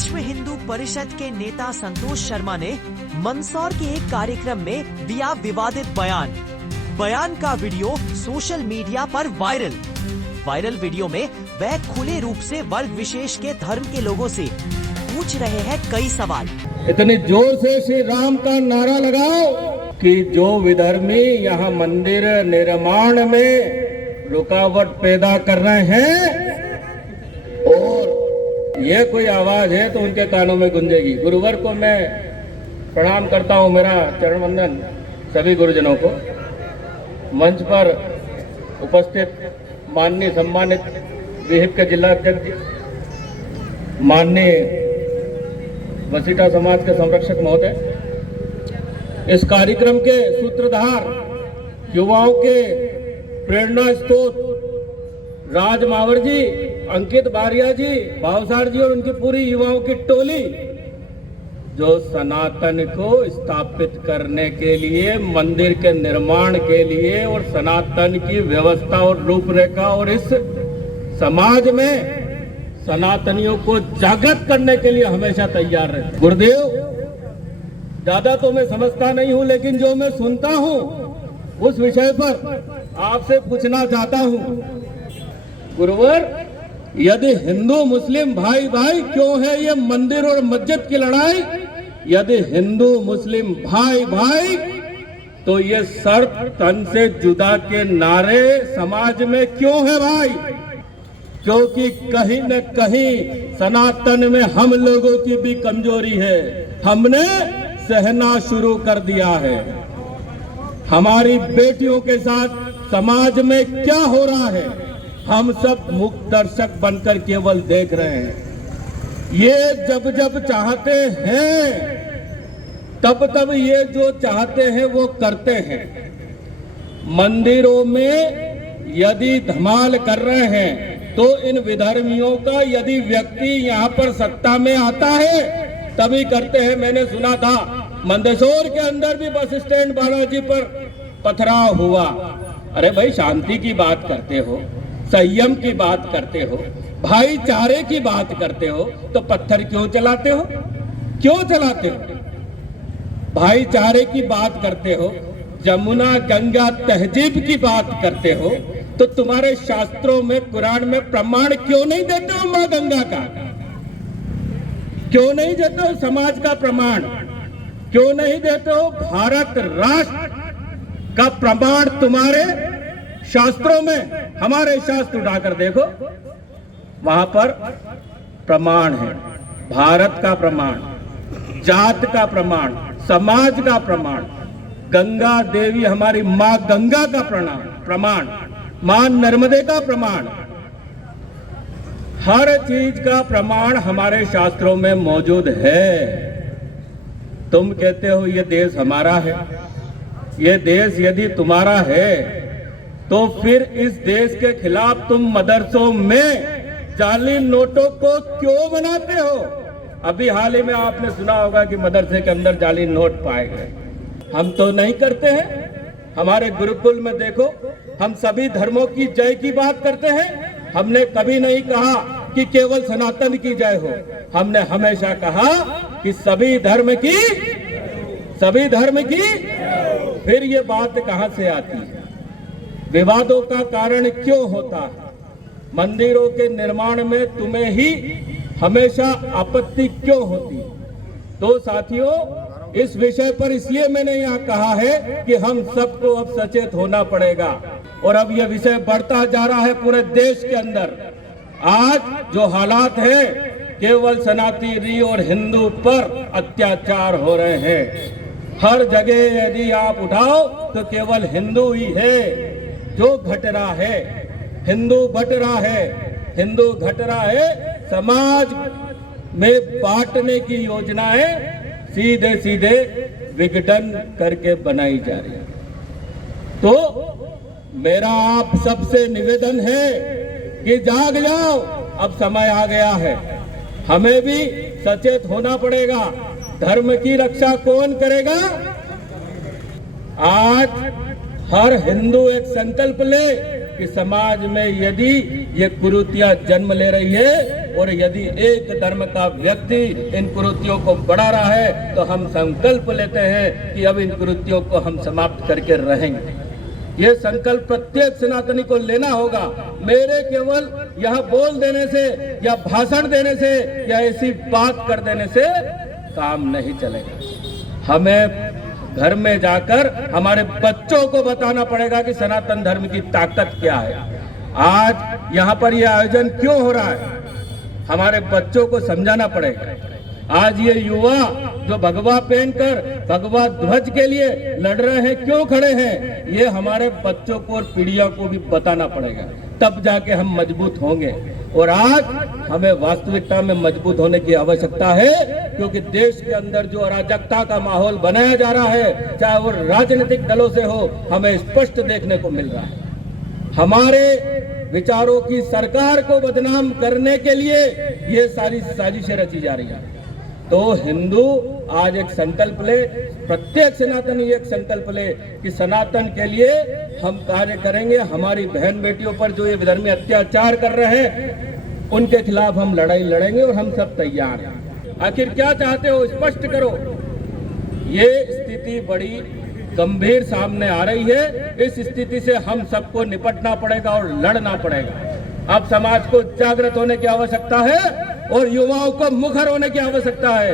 विश्व हिंदू परिषद के नेता संतोष शर्मा ने मंदसौर के एक कार्यक्रम में दिया विवादित बयान का वीडियो सोशल मीडिया पर वायरल वीडियो में वह खुले रूप से वर्ग विशेष के धर्म के लोगों से पूछ रहे हैं कई सवाल। इतने जोर से श्री राम का नारा लगाओ कि जो विधर्मी यहाँ मंदिर निर्माण में रुकावट पैदा कर रहे हैं और ये कोई आवाज है तो उनके कानों में गूंजेगी। गुरुवर को मैं प्रणाम करता हूँ, मेरा चरण वंदन सभी गुरुजनों को। मंच पर उपस्थित माननीय सम्मानित विहिप के जिला अध्यक्ष, माननीय वसीटा समाज के संरक्षक महोदय, इस कार्यक्रम के सूत्रधार, युवाओं के प्रेरणा स्रोत राज मावर जी, अंकित बारिया जी, भावसार जी और उनकी पूरी युवाओं की टोली जो सनातन को स्थापित करने के लिए, मंदिर के निर्माण के लिए और सनातन की व्यवस्था और रूपरेखा और इस समाज में सनातनियों को जागृत करने के लिए हमेशा तैयार रहते। गुरुदेव, ज्यादा तो मैं समझता नहीं हूं, लेकिन जो मैं सुनता हूं उस विषय पर आपसे पूछना चाहता हूं। गुरुवर, यदि हिंदू मुस्लिम भाई भाई क्यों है ये मंदिर और मस्जिद की लड़ाई? यदि हिंदू मुस्लिम भाई भाई तो ये सर्प तन से जुदा के नारे समाज में क्यों है भाई? क्योंकि कहीं न कहीं सनातन में हम लोगों की भी कमजोरी है। हमने सहना शुरू कर दिया है। हमारी बेटियों के साथ समाज में क्या हो रहा है, हम सब मुक्त दर्शक बनकर केवल देख रहे हैं। ये जब जब चाहते हैं तब ये जो चाहते हैं वो करते हैं। मंदिरों में यदि धमाल कर रहे हैं तो इन विधर्मियों का यदि व्यक्ति यहाँ पर सत्ता में आता है तभी करते हैं। मैंने सुना था मंदसौर के अंदर भी बस स्टैंड बालाजी पर पथराव हुआ। अरे भाई, शांति की बात करते हो, संयम की बात करते हो, भाईचारे की बात करते हो, तो पत्थर क्यों चलाते हो? क्यों चलाते हो? भाईचारे की बात करते हो, जमुना गंगा तहजीब की बात करते हो, तो तुम्हारे शास्त्रों में, कुरान में प्रमाण क्यों नहीं देते हो मां गंगा का? क्यों नहीं देते हो समाज का प्रमाण? क्यों नहीं देते हो भारत राष्ट्र का प्रमाण तुम्हारे शास्त्रों में? हमारे शास्त्र उठाकर देखो, वहां पर प्रमाण है। भारत का प्रमाण, जात का प्रमाण, समाज का प्रमाण, गंगा देवी हमारी मां गंगा का प्रमाण, मां नर्मदे का प्रमाण, हर चीज का प्रमाण हमारे शास्त्रों में मौजूद है। तुम कहते हो ये देश हमारा है। ये देश यदि तुम्हारा है तो फिर इस देश के खिलाफ तुम मदरसों में जाली नोटों को क्यों बनाते हो? अभी हाल ही में आपने सुना होगा कि मदरसे के अंदर जाली नोट पाए गए। हम तो नहीं करते हैं। हमारे गुरुकुल में देखो, हम सभी धर्मों की जय की बात करते हैं। हमने कभी नहीं कहा कि केवल सनातन की जय हो। हमने हमेशा कहा कि सभी धर्म की। फिर ये बात कहां से आती है? विवादों का कारण क्यों होता है? मंदिरों के निर्माण में तुम्हें ही हमेशा आपत्ति क्यों होती है? तो साथियों, इस विषय पर इसलिए मैंने यहाँ कहा है कि हम सबको अब सचेत होना पड़ेगा। और अब यह विषय बढ़ता जा रहा है पूरे देश के अंदर। आज जो हालात है, केवल सनातनी और हिंदू पर अत्याचार हो रहे हैं। हर जगह यदि आप उठाओ तो केवल हिंदू ही है जो घट रहा है। हिंदू बट रहा है, हिंदू घट रहा है। समाज में बांटने की योजनाएं सीधे सीधे विघटन करके बनाई जा रही है। तो मेरा आप सबसे निवेदन है कि जाग जाओ, अब समय आ गया है। हमें भी सचेत होना पड़ेगा। धर्म की रक्षा कौन करेगा? आज हर हिंदू एक संकल्प ले कि समाज में यदि ये कुरीतियां जन्म ले रही है और यदि एक धर्म का व्यक्ति इन कुरीतियों को बढ़ा रहा है तो हम संकल्प लेते हैं कि अब इन कुरीतियों को हम समाप्त करके रहेंगे। ये संकल्प प्रत्येक सनातनी को लेना होगा। मेरे केवल यह बोल देने से या भाषण देने से या ऐसी बात कर देने से काम नहीं चलेगा। हमें घर में जाकर हमारे बच्चों को बताना पड़ेगा कि सनातन धर्म की ताकत क्या है। आज यहाँ पर यह आयोजन क्यों हो रहा है, हमारे बच्चों को समझाना पड़ेगा। आज ये युवा जो भगवा पहनकर भगवा ध्वज के लिए लड़ रहे हैं, क्यों खड़े हैं, ये हमारे बच्चों को और पीढ़ियों को भी बताना पड़ेगा, तब जाके हम मजबूत होंगे। और आज हमें वास्तविकता में मजबूत होने की आवश्यकता है, क्योंकि देश के अंदर जो अराजकता का माहौल बनाया जा रहा है, चाहे वो राजनीतिक दलों से हो, हमें स्पष्ट देखने को मिल रहा है। हमारे विचारों की सरकार को बदनाम करने के लिए ये सारी साजिशें रची जा रही है। तो हिंदू आज एक संकल्प ले, प्रत्येक सनातनी एक संकल्प ले कि सनातन के लिए हम कार्य करेंगे। हमारी बहन बेटियों पर जो ये विधर्मी अत्याचार कर रहे हैं उनके खिलाफ हम लड़ाई लड़ेंगे और हम सब तैयार हैं। आखिर क्या चाहते हो, स्पष्ट करो। ये स्थिति बड़ी गंभीर सामने आ रही है। इस स्थिति से हम सबको निपटना पड़ेगा और लड़ना पड़ेगा। अब समाज को जागृत होने की आवश्यकता है और युवाओं को मुखर होने की आवश्यकता है।